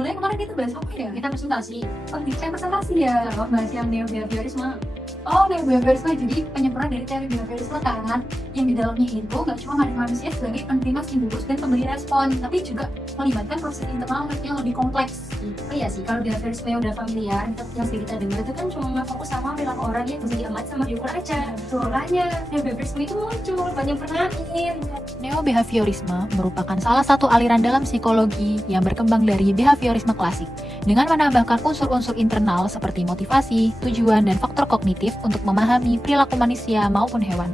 Mulai kemarin kita bahas apa ya? Kita presentasi. Oh, saya presentasi ya. Bahas yang neo-behaviorisme. Oh, neo-behaviorisme, jadi penyebaran dari teori behaviorisme kan, yang di dalamnya itu nggak cuma manusia sebagai penerima stimulus dan pemberi respon, tapi juga melibatkan proses internal yang lebih kompleks. Oh iya sih, kalau behaviorisme yang udah familiar, yang sering kita dengar itu kan cuma fokus sama perilaku orang yang bisa diamati sama diukur aja. Makanya neo-behaviorisme itu muncul, banyak pernyataan. Neo-behaviorisme merupakan salah satu aliran dalam psikologi yang berkembang dari behaviorisme klasik, dengan menambahkan unsur-unsur internal seperti motivasi, tujuan, dan faktor kognitif untuk memahami perilaku manusia maupun hewan.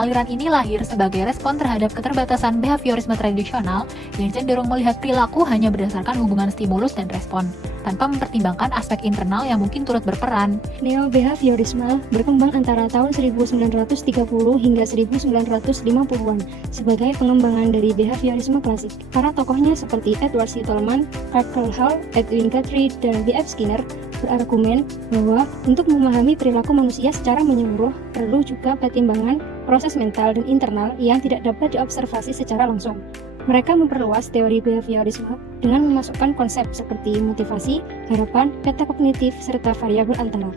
Aliran ini lahir sebagai respon terhadap keterbatasan behaviorisme tradisional yang cenderung melihat perilaku hanya berdasarkan hubungan stimulus dan respon, tanpa mempertimbangkan aspek internal yang mungkin turut berperan. Neo-behaviorisme berkembang antara tahun 1930 hingga 1950-an sebagai pengembangan dari behaviorisme klasik. Para tokohnya seperti Edward C. Tolman, Carl Hall, Edwin Guthrie, dan B.F. Skinner berargumen bahwa untuk memahami perilaku manusia secara menyeluruh perlu juga pertimbangan proses mental dan internal yang tidak dapat diobservasi secara langsung. Mereka memperluas teori behaviorisme dengan memasukkan konsep seperti motivasi, harapan, peta kognitif, serta variabel antara.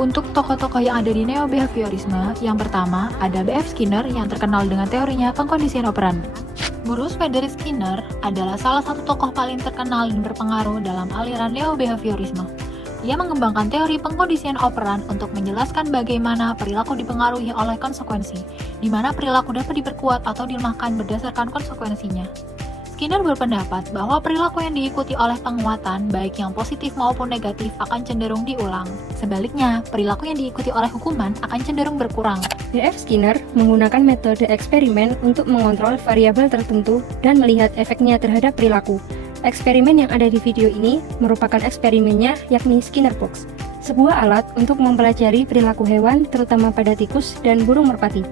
Untuk tokoh-tokoh yang ada di neo-behaviorisme, yang pertama ada B.F. Skinner yang terkenal dengan teorinya pengkondisian operan. Bruce Frederick Skinner adalah salah satu tokoh paling terkenal dan berpengaruh dalam aliran neo-behaviorisme. Ia mengembangkan teori pengkondisian operan untuk menjelaskan bagaimana perilaku dipengaruhi oleh konsekuensi, di mana perilaku dapat diperkuat atau dilemahkan berdasarkan konsekuensinya. Skinner berpendapat bahwa perilaku yang diikuti oleh penguatan, baik yang positif maupun negatif, akan cenderung diulang. Sebaliknya, perilaku yang diikuti oleh hukuman akan cenderung berkurang. B.F. Skinner menggunakan metode eksperimen untuk mengontrol variabel tertentu dan melihat efeknya terhadap perilaku. Eksperimen yang ada di video ini merupakan eksperimennya, yakni Skinner Box, sebuah alat untuk mempelajari perilaku hewan, terutama pada tikus dan burung merpati.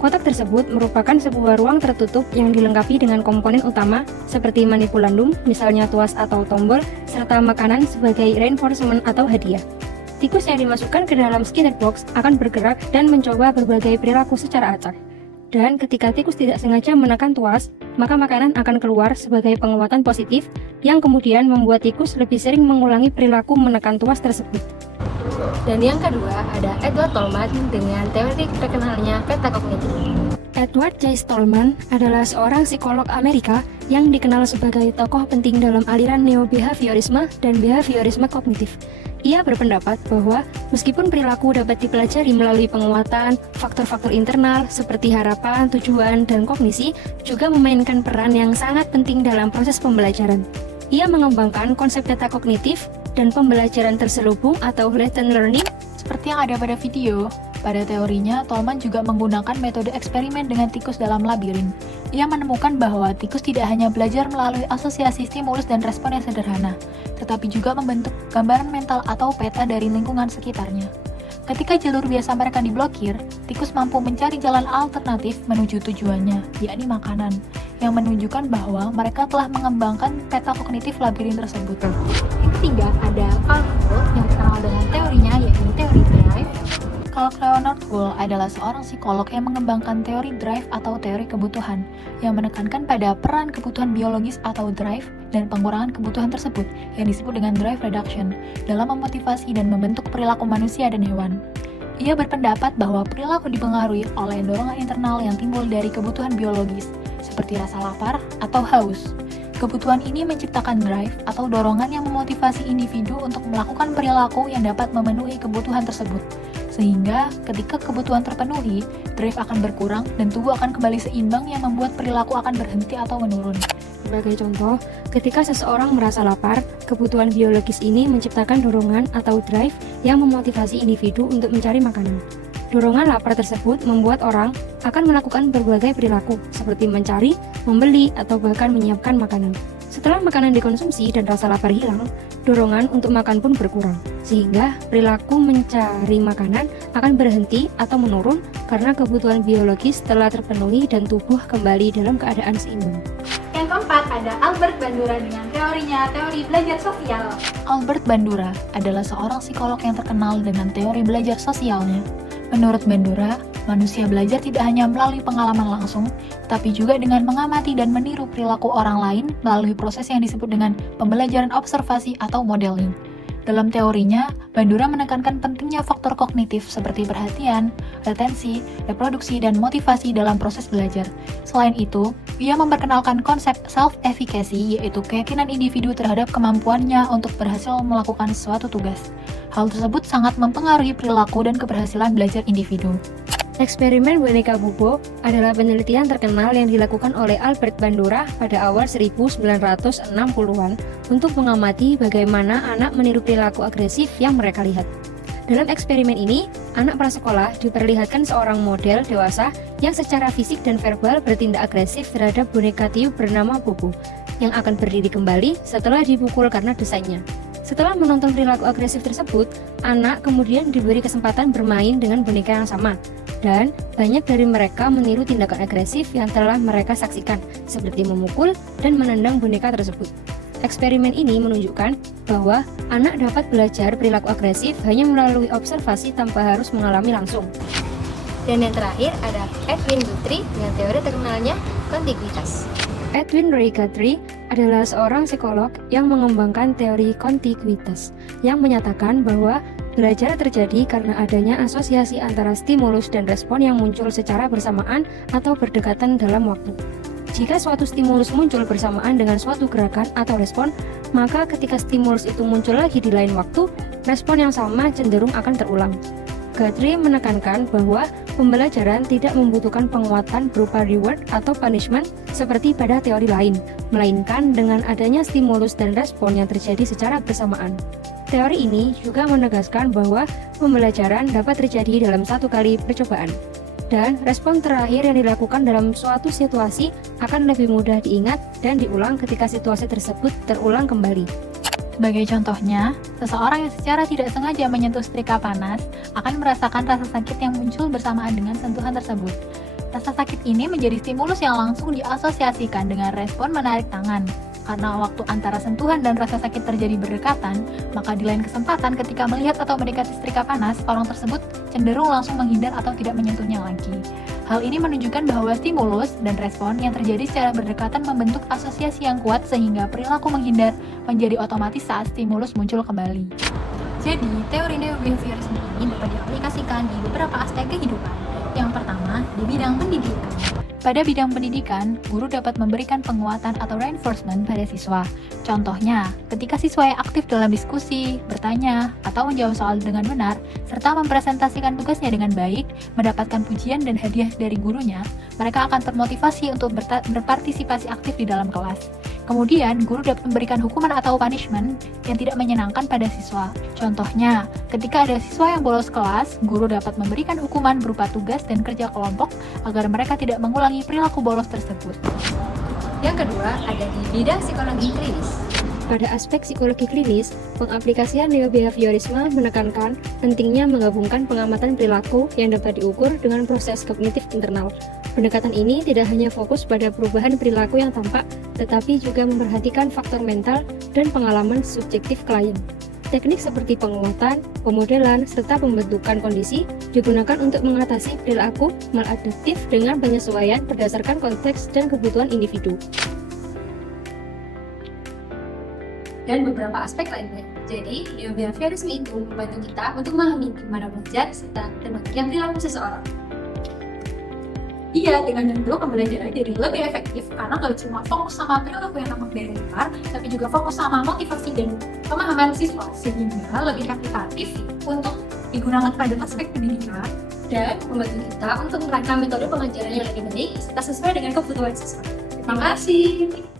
Kotak tersebut merupakan sebuah ruang tertutup yang dilengkapi dengan komponen utama seperti manipulandum, misalnya tuas atau tombol, serta makanan sebagai reinforcement atau hadiah. Tikus yang dimasukkan ke dalam Skinner Box akan bergerak dan mencoba berbagai perilaku secara acak. Dan ketika tikus tidak sengaja menekan tuas, maka makanan akan keluar sebagai penguatan positif yang kemudian membuat tikus lebih sering mengulangi perilaku menekan tuas tersebut. Dan yang kedua ada Edward Tolman dengan teori terkenalnya peta kognitif. Edward J. Stallman adalah seorang psikolog Amerika yang dikenal sebagai tokoh penting dalam aliran neo-behaviorisme dan behaviorisme kognitif. Ia berpendapat bahwa meskipun perilaku dapat dipelajari melalui penguatan, faktor-faktor internal seperti harapan, tujuan, dan kognisi juga memainkan peran yang sangat penting dalam proses pembelajaran. Ia mengembangkan konsep peta kognitif dan pembelajaran terselubung atau latent learning. Seperti yang ada pada video, pada teorinya Tolman juga menggunakan metode eksperimen dengan tikus dalam labirin. Ia menemukan bahwa tikus tidak hanya belajar melalui asosiasi stimulus dan respon yang sederhana, tetapi juga membentuk gambaran mental atau peta dari lingkungan sekitarnya. Ketika jalur biasa mereka diblokir, tikus mampu mencari jalan alternatif menuju tujuannya, yakni makanan, yang menunjukkan bahwa mereka telah mengembangkan peta kognitif labirin tersebut. Yang ketiga ada Carl Jung yang terkenal dengan teorinya, yakni teori drive. Carl Leonard Hull adalah seorang psikolog yang mengembangkan teori drive atau teori kebutuhan, yang menekankan pada peran kebutuhan biologis atau drive dan pengurangan kebutuhan tersebut, yang disebut dengan drive reduction, dalam memotivasi dan membentuk perilaku manusia dan hewan. Ia berpendapat bahwa perilaku dipengaruhi oleh dorongan internal yang timbul dari kebutuhan biologis, seperti rasa lapar atau haus. Kebutuhan ini menciptakan drive atau dorongan yang memotivasi individu untuk melakukan perilaku yang dapat memenuhi kebutuhan tersebut. Sehingga ketika kebutuhan terpenuhi, drive akan berkurang dan tubuh akan kembali seimbang yang membuat perilaku akan berhenti atau menurun. Sebagai contoh, ketika seseorang merasa lapar, kebutuhan biologis ini menciptakan dorongan atau drive yang memotivasi individu untuk mencari makanan. Dorongan lapar tersebut membuat orang akan melakukan berbagai perilaku, seperti mencari, membeli, atau bahkan menyiapkan makanan. Setelah makanan dikonsumsi dan rasa lapar hilang, dorongan untuk makan pun berkurang, sehingga perilaku mencari makanan akan berhenti atau menurun karena kebutuhan biologis telah terpenuhi dan tubuh kembali dalam keadaan seimbang. Yang keempat ada Albert Bandura dengan teorinya teori belajar sosial. Albert Bandura adalah seorang psikolog yang terkenal dengan teori belajar sosialnya. Menurut Bandura, manusia belajar tidak hanya melalui pengalaman langsung, tapi juga dengan mengamati dan meniru perilaku orang lain melalui proses yang disebut dengan pembelajaran observasi atau modeling. Dalam teorinya, Bandura menekankan pentingnya faktor kognitif seperti perhatian, retensi, reproduksi, dan motivasi dalam proses belajar. Selain itu, ia memperkenalkan konsep self-efficacy, yaitu keyakinan individu terhadap kemampuannya untuk berhasil melakukan suatu tugas. Hal tersebut sangat mempengaruhi perilaku dan keberhasilan belajar individu. Eksperimen boneka Bobo adalah penelitian terkenal yang dilakukan oleh Albert Bandura pada awal 1960-an untuk mengamati bagaimana anak meniru perilaku agresif yang mereka lihat. Dalam eksperimen ini, anak prasekolah diperlihatkan seorang model dewasa yang secara fisik dan verbal bertindak agresif terhadap boneka tiup bernama Bobo, yang akan berdiri kembali setelah dipukul karena desainnya. Setelah menonton perilaku agresif tersebut, anak kemudian diberi kesempatan bermain dengan boneka yang sama. Dan banyak dari mereka meniru tindakan agresif yang telah mereka saksikan, seperti memukul dan menendang boneka tersebut. Eksperimen ini menunjukkan bahwa anak dapat belajar perilaku agresif hanya melalui observasi tanpa harus mengalami langsung. Dan yang terakhir ada Edwin Guthrie dengan teori terkenalnya kontiguitas. Edwin Ray Guthrie adalah seorang psikolog yang mengembangkan teori kontiguitas yang menyatakan bahwa belajar terjadi karena adanya asosiasi antara stimulus dan respon yang muncul secara bersamaan atau berdekatan dalam waktu. Jika suatu stimulus muncul bersamaan dengan suatu gerakan atau respon, maka ketika stimulus itu muncul lagi di lain waktu, respon yang sama cenderung akan terulang. Guthrie menekankan bahwa pembelajaran tidak membutuhkan penguatan berupa reward atau punishment seperti pada teori lain, melainkan dengan adanya stimulus dan respon yang terjadi secara bersamaan. Teori ini juga menegaskan bahwa pembelajaran dapat terjadi dalam satu kali percobaan, dan respon terakhir yang dilakukan dalam suatu situasi akan lebih mudah diingat dan diulang ketika situasi tersebut terulang kembali. Sebagai contohnya, seseorang yang secara tidak sengaja menyentuh setrika panas akan merasakan rasa sakit yang muncul bersamaan dengan sentuhan tersebut. Rasa sakit ini menjadi stimulus yang langsung diasosiasikan dengan respon menarik tangan. Karena waktu antara sentuhan dan rasa sakit terjadi berdekatan, maka di lain kesempatan ketika melihat atau mendekati setrika panas, orang tersebut cenderung langsung menghindar atau tidak menyentuhnya lagi. Hal ini menunjukkan bahwa stimulus dan respon yang terjadi secara berdekatan membentuk asosiasi yang kuat sehingga perilaku menghindar menjadi otomatis saat stimulus muncul kembali. Jadi, teori neurobehaviorisme ini dapat diaplikasikan di beberapa aspek kehidupan. Yang pertama, di bidang pendidikan. Pada bidang pendidikan, guru dapat memberikan penguatan atau reinforcement pada siswa. Contohnya, ketika siswa yang aktif dalam diskusi, bertanya, atau menjawab soal dengan benar, serta mempresentasikan tugasnya dengan baik, mendapatkan pujian dan hadiah dari gurunya, mereka akan termotivasi untuk berpartisipasi aktif di dalam kelas. Kemudian, guru dapat memberikan hukuman atau punishment yang tidak menyenangkan pada siswa. Contohnya, ketika ada siswa yang bolos kelas, guru dapat memberikan hukuman berupa tugas dan kerja kelompok agar mereka tidak mengulangi perilaku bolos tersebut. Yang kedua ada di bidang psikologi klinis. Pada aspek psikologi klinis, pengaplikasian neurobehaviorisme menekankan pentingnya menggabungkan pengamatan perilaku yang dapat diukur dengan proses kognitif internal. Pendekatan ini tidak hanya fokus pada perubahan perilaku yang tampak, tetapi juga memperhatikan faktor mental dan pengalaman subjektif klien. Teknik seperti penguatan, pemodelan, serta pembentukan kondisi digunakan untuk mengatasi perilaku maladaptif dengan penyesuaian berdasarkan konteks dan kebutuhan individu. Dan beberapa aspek lainnya. Jadi, neurobehaviorisme itu membantu kita untuk memahami gimana belajar serta berbagai perilaku seseorang. Iya, dengan itu pembelajaran jadi lebih efektif karena nggak cuma fokus sama perilaku yang nampak dari luar, tapi juga fokus sama motivasi dan pemahaman siswa sehingga lebih aplikatif untuk digunakan pada aspek pendidikan dan membantu kita untuk merancang metode pengajaran yang lebih baik serta sesuai dengan kebutuhan siswa. Terima kasih.